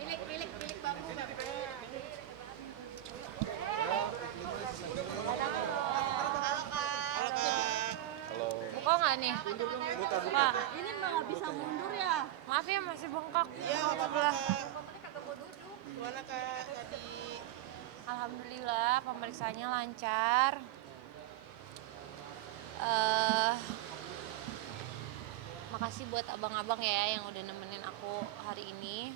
Milik bambu Bapak. Buka nggak nih? Buka. Ini mah nggak bisa mundur ya. Maaf ya masih bengkak. Iya, Sebelah. gimana Kak tadi? Alhamdulillah pemeriksaannya lancar. Eh, makasih buat abang-abang ya yang udah nemenin aku hari ini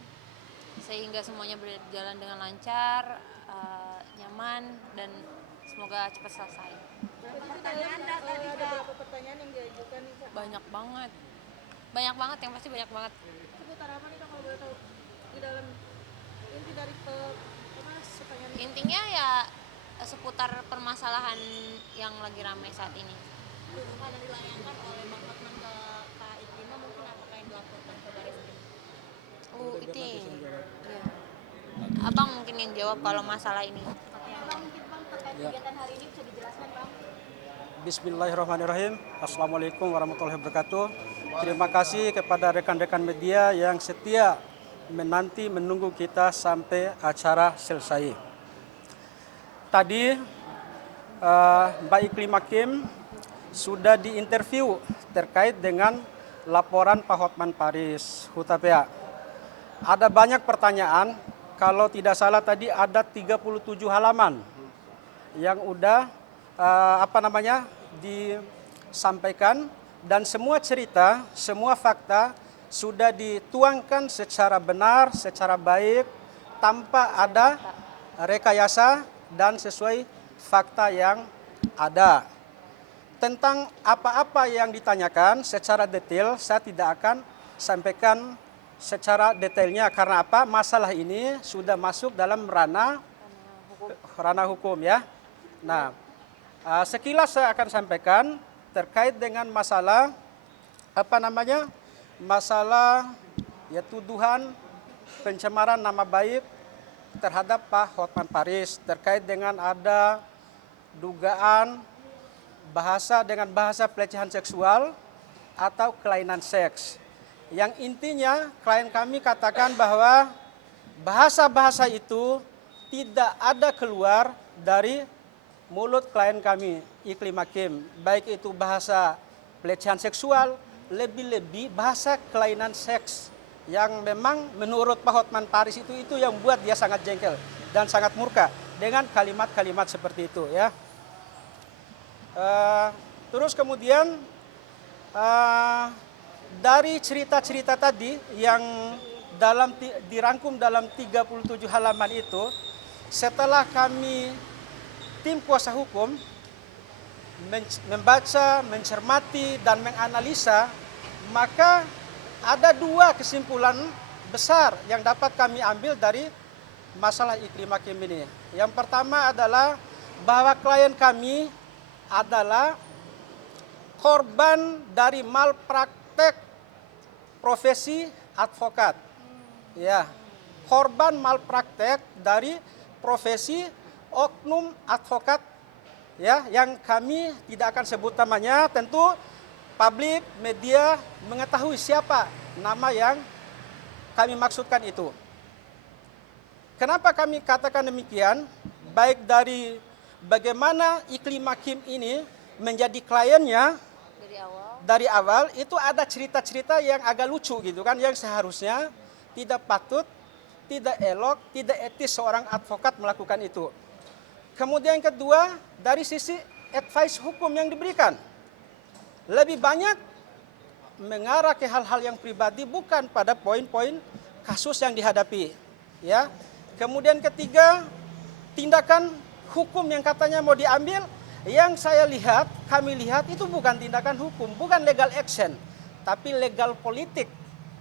sehingga semuanya berjalan dengan lancar, nyaman dan semoga cepat selesai. Ada berapa pertanyaan yang diajukan nih Kak? Banyak banget yang pasti banyak banget. Seputar apa nih Kak kalau boleh tahu? Di dalam inti dari pertanyaan ini. Intinya ya seputar permasalahan yang lagi ramai saat ini. Tuntutan yang dilayangkan oleh Bang Hotman ke Kak Iklima mungkin apakah yang dilaporkan ke Baris Krim? Itu ya. Abang mungkin yang jawab kalau masalah ini. Bang, mungkin Bang terkait kegiatan hari ini bisa dijelaskan Bang? Bismillahirrahmanirrahim. Assalamualaikum warahmatullahi wabarakatuh. Terima kasih kepada rekan-rekan media yang setia menunggu kita sampai acara selesai. Tadi Mbak Iklima Kim sudah diinterview terkait dengan laporan Pak Hotman Paris Hutapea. Ada banyak pertanyaan, kalau tidak salah tadi ada 37 halaman yang udah disampaikan, dan semua cerita, semua fakta sudah dituangkan secara benar, secara baik, tanpa ada rekayasa dan sesuai fakta yang ada. Tentang apa-apa yang ditanyakan secara detail, saya tidak akan sampaikan secara detailnya. Karena apa? Masalah ini sudah masuk dalam ranah hukum ya. Nah, sekilas saya akan sampaikan terkait dengan masalah masalah ya tuduhan pencemaran nama baik terhadap Pak Hotman Paris terkait dengan ada dugaan bahasa pelecehan seksual atau kelainan seks. Yang intinya klien kami katakan bahwa bahasa-bahasa itu tidak ada keluar dari mulut klien kami, Iklima Kim. Baik itu bahasa pelecehan seksual, lebih-lebih bahasa kelainan seks. Yang memang menurut Pak Hotman Paris itu yang membuat dia sangat jengkel dan sangat murka dengan kalimat-kalimat seperti itu ya. Terus kemudian dari cerita-cerita tadi yang dirangkum dalam 37 halaman itu, setelah kami tim kuasa hukum membaca, mencermati dan menganalisa, maka ada dua kesimpulan besar yang dapat kami ambil dari masalah Iklima Kim ini. Yang pertama adalah bahwa klien kami adalah korban dari malpraktek profesi advokat. Ya, korban malpraktek dari profesi oknum advokat ya, yang kami tidak akan sebut namanya. Tentu publik media mengetahui siapa nama yang kami maksudkan itu. Kenapa kami katakan demikian? Baik dari bagaimana Iklima Kim ini menjadi kliennya dari awal itu ada cerita-cerita yang agak lucu gitu kan, yang seharusnya tidak patut, tidak elok, tidak etis seorang advokat melakukan itu. Kemudian yang kedua, dari sisi advice hukum yang diberikan, lebih banyak mengarah ke hal-hal yang pribadi, bukan pada poin-poin kasus yang dihadapi. Ya. Kemudian ketiga, tindakan hukum yang katanya mau diambil, yang kami lihat itu bukan tindakan hukum, bukan legal action, tapi legal politik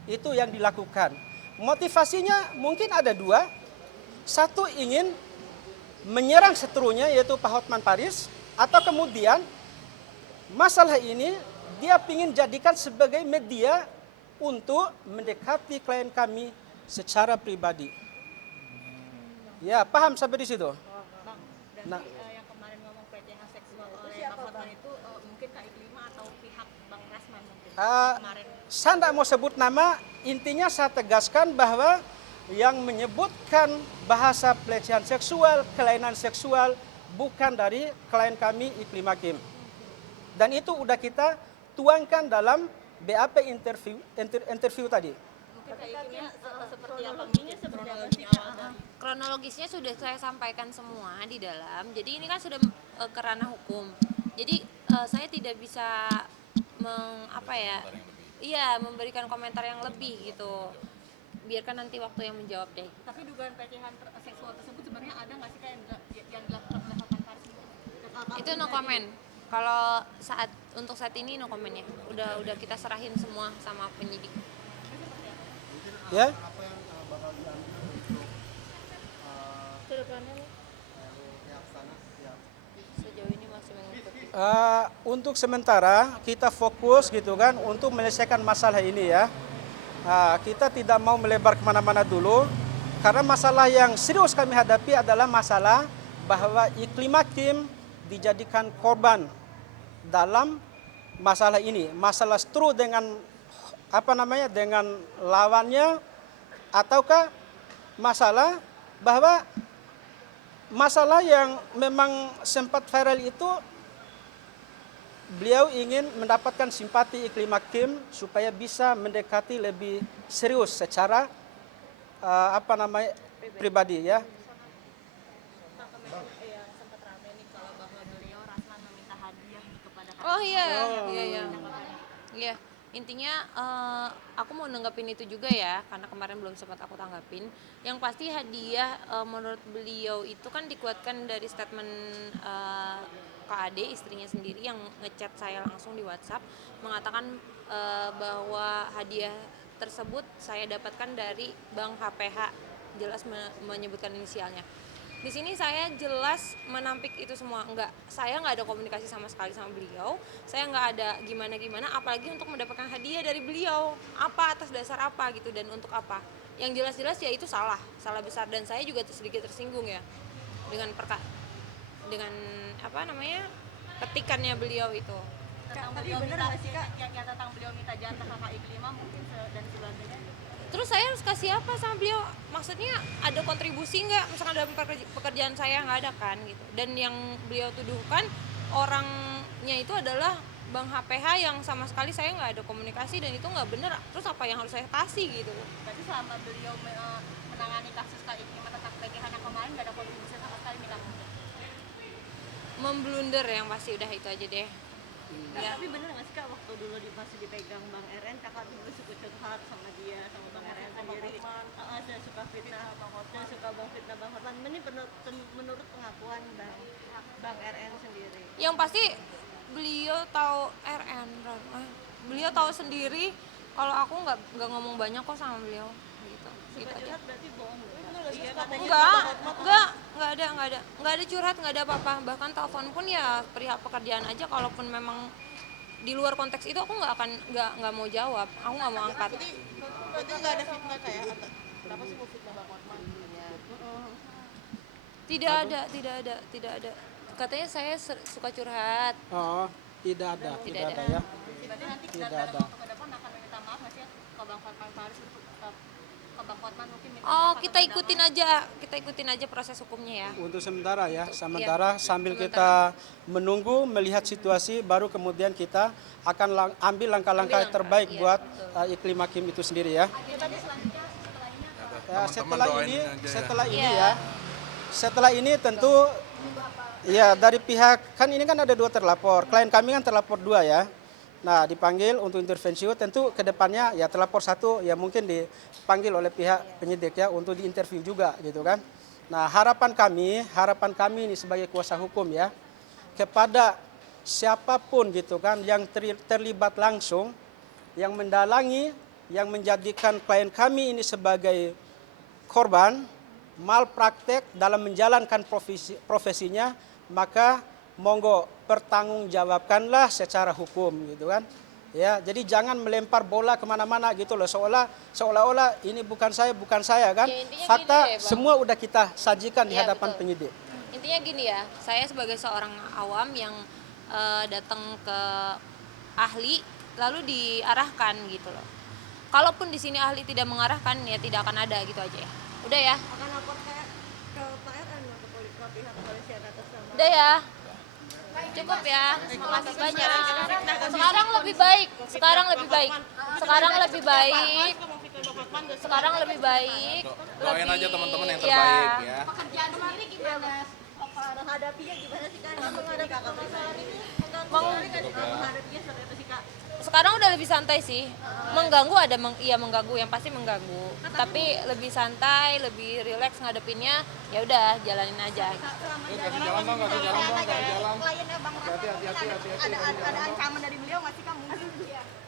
itu yang dilakukan. Motivasinya mungkin ada dua. Satu, ingin menyerang seterunya yaitu Pak Hotman Paris, atau kemudian masalah ini dia ingin jadikan sebagai media untuk mendekati klien kami secara pribadi. Ya, paham sampai di situ? Bang, Nah, yang kemarin ngomong pelecehan seksual oleh Bang Hotman itu mungkin Kak Iklima atau pihak Bang Rasman mungkin kemarin? saya tidak mau sebut nama, intinya saya tegaskan bahwa yang menyebutkan bahasa pelecehan seksual, kelainan seksual bukan dari klien kami Iklim Hakim. Dan itu udah kita tuangkan dalam BAP interview tadi. Kronologisnya sudah saya sampaikan semua di dalam. Jadi ini kan sudah ke ranah hukum. Jadi saya tidak bisa memberikan komentar yang lebih gitu. Biarkan nanti waktu yang menjawab deh. Tapi dugaan pelecehan seksual tersebut sebenarnya ada nggak sih Kak yang dilakukan oleh Hotman Paris itu? Itu no comment. Kalau untuk saat ini no comment ya. Udah kita serahin semua sama penyidik. Ya. Sejauh ini masih mengikuti. Untuk sementara kita fokus gitu kan untuk menyelesaikan masalah ini ya. Kita tidak mau melebar kemana-mana dulu karena masalah yang serius kami hadapi adalah masalah bahwa Iklim Hakim dijadikan korban dalam masalah ini. Masalah stru dengan dengan lawannya, ataukah masalah bahwa masalah yang memang sempat viral itu beliau ingin mendapatkan simpati Iklim Hakim supaya bisa mendekati lebih serius secara pribadi ya. Oh iya. Iya. Intinya aku mau nanggapin itu juga ya, karena kemarin belum sempat aku tanggapin. Yang pasti hadiah menurut beliau itu kan dikuatkan dari statement KAD, istrinya sendiri yang ngechat saya langsung di WhatsApp mengatakan bahwa hadiah tersebut saya dapatkan dari Bank HPH, jelas menyebutkan inisialnya. Di sini saya jelas menampik itu semua. Saya nggak ada komunikasi sama sekali sama beliau. Saya nggak ada gimana-gimana, apalagi untuk mendapatkan hadiah dari beliau. Apa, atas dasar apa gitu, dan untuk apa? Yang jelas-jelas ya itu salah besar, dan saya juga sedikit tersinggung ya dengan ketikannya beliau itu. Tapi bener nggak sih Kak yang tentang beliau minta jatah kakak Iklimah mungkin dan sebagainya? Terus saya harus kasih apa sama beliau? Maksudnya ada kontribusi nggak? Misalkan dalam pekerjaan saya nggak ada kan gitu. Dan yang beliau tuduhkan orangnya itu adalah Bank HPH yang sama sekali saya nggak ada komunikasi dan itu nggak benar. Terus apa yang harus saya kasih gitu? Berarti selama beliau menangani kasus Kak Iklimah tentang pelecehan yang kemarin nggak ada kontribusi sama sekali nih kamu? Memblunder yang pasti, udah itu aja deh. Ya. Tapi bener nggak sih Kak waktu dulu masih dipegang Bang RN, Kakak tuh suka curhat sama dia, sama Bang RN sendiri. Saya suka fitnah Bang Hotman. Ini menurut pengakuan Bang RN sendiri. Yang pasti beliau tahu RN, beliau tahu sendiri kalau aku nggak ngomong banyak kok sama beliau gitu. Gitu aja. Berarti bohong. Nggak ada curhat, nggak ada apa-apa. Bahkan telepon pun ya perihal pekerjaan aja. Kalaupun memang di luar konteks itu aku nggak mau jawab, aku nggak mau angkat. Berarti nggak ada fitnah kayak kenapa sih mau fitnah Bang Hotman? Tidak ada. Katanya saya suka curhat. Oh, tidak ada ya. Berarti nanti Tidak dalam ada. waktu ke depan akan meminta maaf nggak sih ke Bang Hotman Paris untuk ke Bang Hotman mungkin minta Oh, maaf kita atau ikutin aja proses hukumnya ya. Untuk sementara ya, Iya. sambil kita menunggu melihat situasi, baru kemudian kita akan ambil langkah-langkah terbaik iya, buat betul. Iklim Hakim itu sendiri ya. Ya, setelah ini Iya. ya, setelah ini tentu ya dari pihak, kan ini kan ada 2 terlapor, klien kami kan terlapor 2 ya. Nah, dipanggil untuk intervensi, tentu ke depannya ya terlapor 1 ya mungkin dipanggil oleh pihak penyidik ya untuk diinterview juga gitu kan. Nah, harapan kami ini sebagai kuasa hukum ya, kepada siapapun gitu kan yang terlibat langsung, yang mendalangi, yang menjadikan klien kami ini sebagai korban malpraktek dalam menjalankan profesinya, maka monggo pertanggungjawabkanlah secara hukum gitu kan. Ya, jadi jangan melempar bola kemana-mana gitu loh, seolah-olah ini bukan saya kan. Ya, intinya Fakta gini deh, Bang. semua udah kita sajikan di Iya, hadapan betul. penyidik. Intinya gini ya, saya sebagai seorang awam yang datang ke ahli lalu diarahkan gitu loh. Kalaupun di sini ahli tidak mengarahkan ya tidak akan ada gitu aja ya. Udah ya. Akan lapor ke Pak RN ke pihak kepolisian atas nama. Udah ya. Cukup ya. Makasih banyak. Sekarang lebih baik. Sekarang lebih baik. Sekarang lebih baik. Sekarang lebih baik. Doain aja teman-teman yang Iya. terbaik ya. Pekerjaan sendiri gimana? Menghadapinya gimana sih Kak? Menghadapi kakak persoalan ini menghadapinya seperti itu sih Kak. Sekarang udah lebih santai sih. Mengganggu ada iya mengganggu, yang pasti mengganggu. Tapi lebih santai, lebih rileks ngadepinnya. Ya udah, jalanin aja. Kasih jalan dong, kasih jalan dong, kasih jalan. Kliennya Bang Rasul ada ancaman dari beliau nggak sih Kak? Mungkin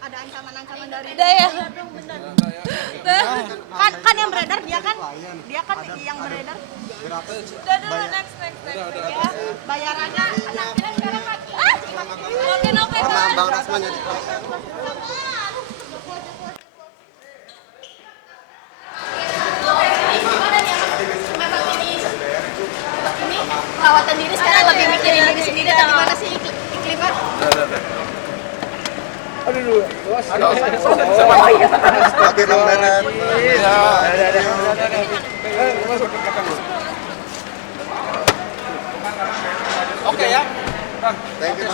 ada ancaman dari Udah ya. kan yang beredar dia kan yang beredar Udah dulu next. ya bayarannya penampilan sekarang lagi Oke kan. Bang Rasman jadi perawatan diri sekarang lebih mikirin diri sendiri atau gimana sih iklimnya? Oke Bang Benet. Oke ya. Thank you Bang.